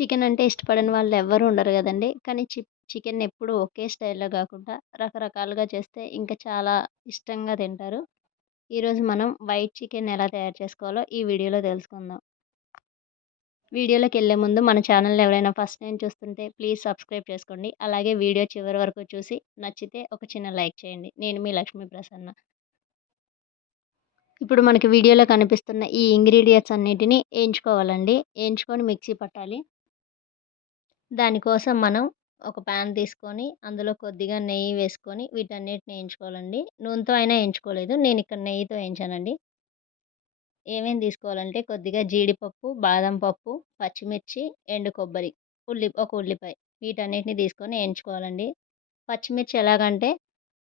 Chicken అంటే ఇష్టపడని వాళ్ళు ఎవ్వరు ఉండరు కదండీ! కానీ చి చికెన్ ఎప్పుడు ఒకే స్టైల్‌లో కాకుండా రకరకాలుగా చేస్తే ఇంకా చాలా ఇష్టంగా తింటారు. ఈరోజు మనం వైట్ చికెన్ ఎలా తయారు చేసుకోవాలో ఈ వీడియోలో తెలుసుకుందాం. వీడియోలోకి వెళ్ళే ముందు మన ఛానల్‌ని ఎవరైనా ఫస్ట్ టైం చూస్తుంటే ప్లీజ్ సబ్స్క్రైబ్ చేసుకోండి. అలాగే వీడియో చివరి వరకు చూసి నచ్చితే ఒక చిన్న లైక్ చేయండి. నేను మీ లక్ష్మీ ప్రసన్న. ఇప్పుడు మనకి వీడియోలో కనిపిస్తున్న ఈ ఇంగ్రీడియంట్స్ అన్నిటిని వేయించుకోవాలండి. వేయించుకొని మిక్సీ పట్టాలి. దానికోసం మనం ఒక ప్యాన్ తీసుకొని అందులో కొద్దిగా నెయ్యి వేసుకొని వీటన్నిటిని వేయించుకోవాలండి. నూనెతో అయినా వేయించుకోలేదు. నేను ఇక్కడ నెయ్యితో వేయించానండి. ఏమేమి తీసుకోవాలంటే కొద్దిగా జీడిపప్పు, బాదం పప్పు, పచ్చిమిర్చి, ఎండు కొబ్బరి, ఉల్లి ఒక ఉల్లిపాయ వీటన్నిటిని తీసుకొని వేయించుకోవాలండి. పచ్చిమిర్చి ఎలాగంటే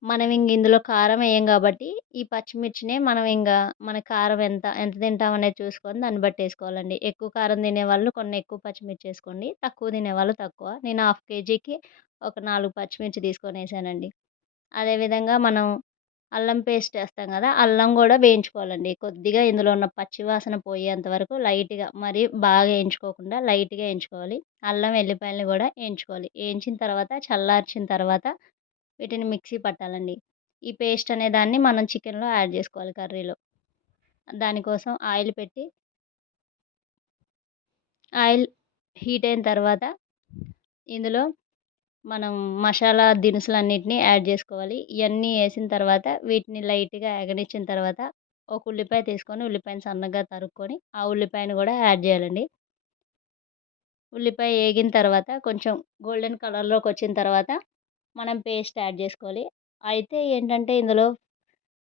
మనం ఇంక ఇందులో కారం వేయం కాబట్టి ఈ పచ్చిమిర్చిని మనం ఇంకా మన కారం ఎంత ఎంత తింటాం అనేది చూసుకొని దాన్ని బట్టి వేసుకోవాలండి. ఎక్కువ కారం తినేవాళ్ళు కొన్ని ఎక్కువ పచ్చిమిర్చి వేసుకోండి. తక్కువ తినేవాళ్ళు తక్కువ. నేను హాఫ్ కేజీకి ఒక నాలుగు పచ్చిమిర్చి తీసుకొని వేసానండి. అదేవిధంగా మనం అల్లం పేస్ట్ వేస్తాం కదా! అల్లం కూడా వేయించుకోవాలండి. కొద్దిగా ఇందులో ఉన్న పచ్చివాసన పోయేంత వరకు లైట్‌గా మరి బాగా వేయించుకోకుండా లైట్‌గా వేయించుకోవాలి. అల్లం, వెల్లిపాయలు కూడా వేయించుకోవాలి. వేయించిన తర్వాత చల్లార్చిన తర్వాత వీటిని మిక్సీ పట్టాలండి. ఈ పేస్ట్ అనే దాన్ని మనం చికెన్‌లో యాడ్ చేసుకోవాలి కర్రీలో. దానికోసం ఆయిల్ పెట్టి ఆయిల్ హీట్ అయిన తర్వాత ఇందులో మనం మసాలా దినుసులన్నిటిని యాడ్ చేసుకోవాలి. ఇవన్నీ వేసిన తర్వాత వీటిని లైట్‌గా ఎగనిచ్చిన తర్వాత ఒక ఉల్లిపాయ తీసుకొని ఉల్లిపాయని సన్నగా తరుక్కొని ఆ ఉల్లిపాయని కూడా యాడ్ చేయాలండి. ఉల్లిపాయ ఏగిన తర్వాత కొంచెం గోల్డెన్ కలర్‌లోకి వచ్చిన తర్వాత మనం పేస్ట్ యాడ్ చేసుకోవాలి. అయితే ఏంటంటే ఇందులో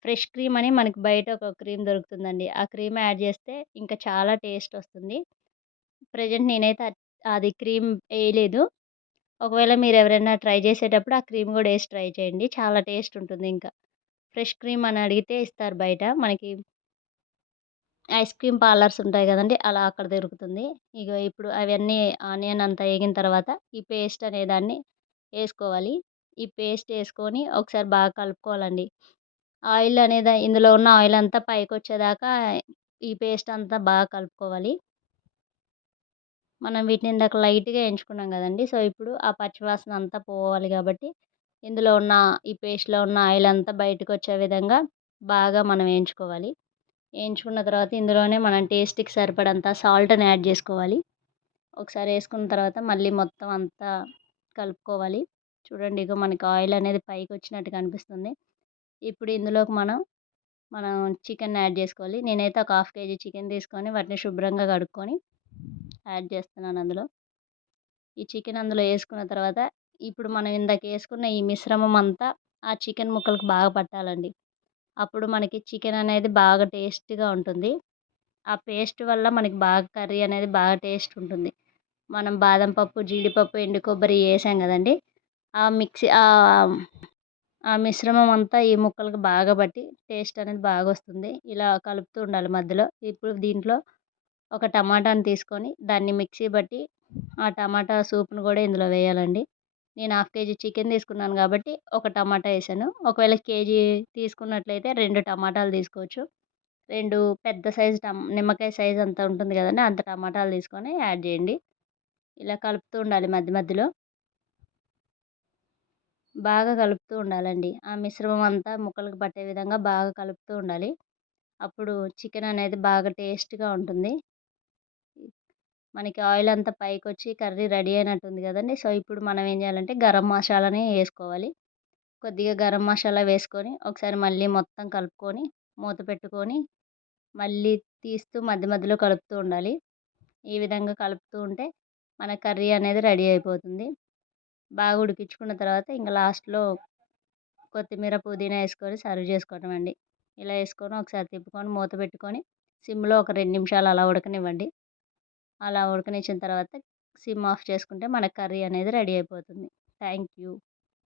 ఫ్రెష్ క్రీమ్ అని మనకి బయట ఒక క్రీమ్ దొరుకుతుందండి. ఆ క్రీమ్ యాడ్ చేస్తే ఇంకా చాలా టేస్ట్ వస్తుంది. ప్రజెంట్ నేనైతే అది క్రీమ్ వేయలేదు. ఒకవేళ మీరు ఎవరైనా ట్రై చేసేటప్పుడు ఆ క్రీమ్ కూడా వేసి ట్రై చేయండి. చాలా టేస్ట్ ఉంటుంది ఇంకా. ఫ్రెష్ క్రీమ్ అని అడిగితే ఇస్తారు బయట. మనకి ఐస్ క్రీమ్ పార్లర్స్ ఉంటాయి కదండీ! అలా అక్కడ దొరుకుతుంది. ఇగో ఇప్పుడు అవన్నీ ఆనియన్ అంతా వేగిన తర్వాత ఈ పేస్ట్ అనే దాన్ని వేసుకోవాలి. ఈ పేస్ట్ వేసుకొని ఒకసారి బాగా కలుపుకోవాలండి. ఆయిల్ అనేది ఇందులో ఉన్న ఆయిల్ అంతా పైకొచ్చేదాకా ఈ పేస్ట్ అంతా బాగా కలుపుకోవాలి. మనం వీటిని ఇందాక లైట్‌గా వేయించుకున్నాం కదండి సో, ఇప్పుడు ఆ పచ్చివాసన అంతా పోవాలి కాబట్టి ఇందులో ఉన్న ఈ పేస్ట్‌లో ఉన్న ఆయిల్ అంతా బయటకొచ్చే విధంగా బాగా మనం వేయించుకోవాలి. వేయించుకున్న తర్వాత ఇందులోనే మనం టేస్ట్‌కి సరిపడంత సాల్ట్‌ని యాడ్ చేసుకోవాలి. ఒకసారి వేసుకున్న తర్వాత మళ్ళీ మొత్తం అంతా కలుపుకోవాలి. చూడండి ఇగో మనకి ఆయిల్ అనేది పైకి వచ్చినట్టు కనిపిస్తుంది. ఇప్పుడు ఇందులోకి మనం మనం చికెన్ యాడ్ చేసుకోవాలి. నేనైతే ఒక హాఫ్ కేజీ చికెన్ తీసుకొని వాటిని శుభ్రంగా కడుక్కొని యాడ్ చేస్తున్నాను అందులో. ఈ చికెన్ అందులో వేసుకున్న తర్వాత ఇప్పుడు మనం ఇందాక వేసుకున్న ఈ మిశ్రమం అంతా ఆ చికెన్ ముక్కలకు బాగా పట్టాలండి. అప్పుడు మనకి చికెన్ అనేది బాగా టేస్ట్‌గా ఉంటుంది. ఆ పేస్ట్ వల్ల మనకి బాగా కర్రీ అనేది బాగా టేస్ట్ ఉంటుంది. మనం బాదం పప్పు, జీడిపప్పు, ఎండు కొబ్బరి వేసాం కదండీ! ఆ మిక్సీ ఆ మిశ్రమం అంతా ఈ ముక్కలకు బాగా పట్టి టేస్ట్ అనేది బాగా వస్తుంది. ఇలా కలుపుతూ ఉండాలి మధ్యలో. ఇప్పుడు దీంట్లో ఒక టమాటాని తీసుకొని దాన్ని మిక్సీ బట్టి ఆ టమాటా సూప్‌ని కూడా ఇందులో వేయాలండి. నేను హాఫ్ కేజీ చికెన్ తీసుకున్నాను కాబట్టి ఒక టమాటా వేసాను. ఒకవేళ కేజీ తీసుకున్నట్లయితే రెండు టమాటాలు తీసుకోవచ్చు. రెండు పెద్ద సైజు టమ్ నిమ్మకాయ సైజ్ అంత ఉంటుంది కదండి అంత టమాటాలు తీసుకొని యాడ్ చేయండి. ఇలా కలుపుతూ ఉండాలి మధ్య మధ్యలో. బాగా కలుపుతూ ఉండాలండి. ఆ మిశ్రమం అంతా ముక్కలకు పట్టే విధంగా బాగా కలుపుతూ ఉండాలి. అప్పుడు చికెన్ అనేది బాగా టేస్ట్‌గా ఉంటుంది. మనకి ఆయిల్ అంతా పైకి వచ్చి కర్రీ రెడీ అయినట్టుంది కదండి సో, ఇప్పుడు మనం ఏం చేయాలంటే గరం మసాలాని వేసుకోవాలి. కొద్దిగా గరం మసాలా వేసుకొని ఒకసారి మళ్ళీ మొత్తం కలుపుకొని మూత పెట్టుకొని మళ్ళీ తీస్తూ మధ్య మధ్యలో కలుపుతూ ఉండాలి. ఈ విధంగా కలుపుతూ ఉంటే మన కర్రీ అనేది రెడీ అయిపోతుంది. బాగా ఉడికించుకున్న తర్వాత ఇంకా లాస్ట్‌లో కొత్తిమీర, పుదీనా వేసుకొని సర్వ్ చేసుకోవటం అండి. ఇలా వేసుకొని ఒకసారి తిప్పుకొని మూత పెట్టుకొని సిమ్‌లో ఒక రెండు నిమిషాలు అలా ఉడకనివ్వండి. అలా ఉడకనిచ్చిన తర్వాత సిమ్ ఆఫ్ చేసుకుంటే మన కర్రీ అనేది రెడీ అయిపోతుంది. Thank you.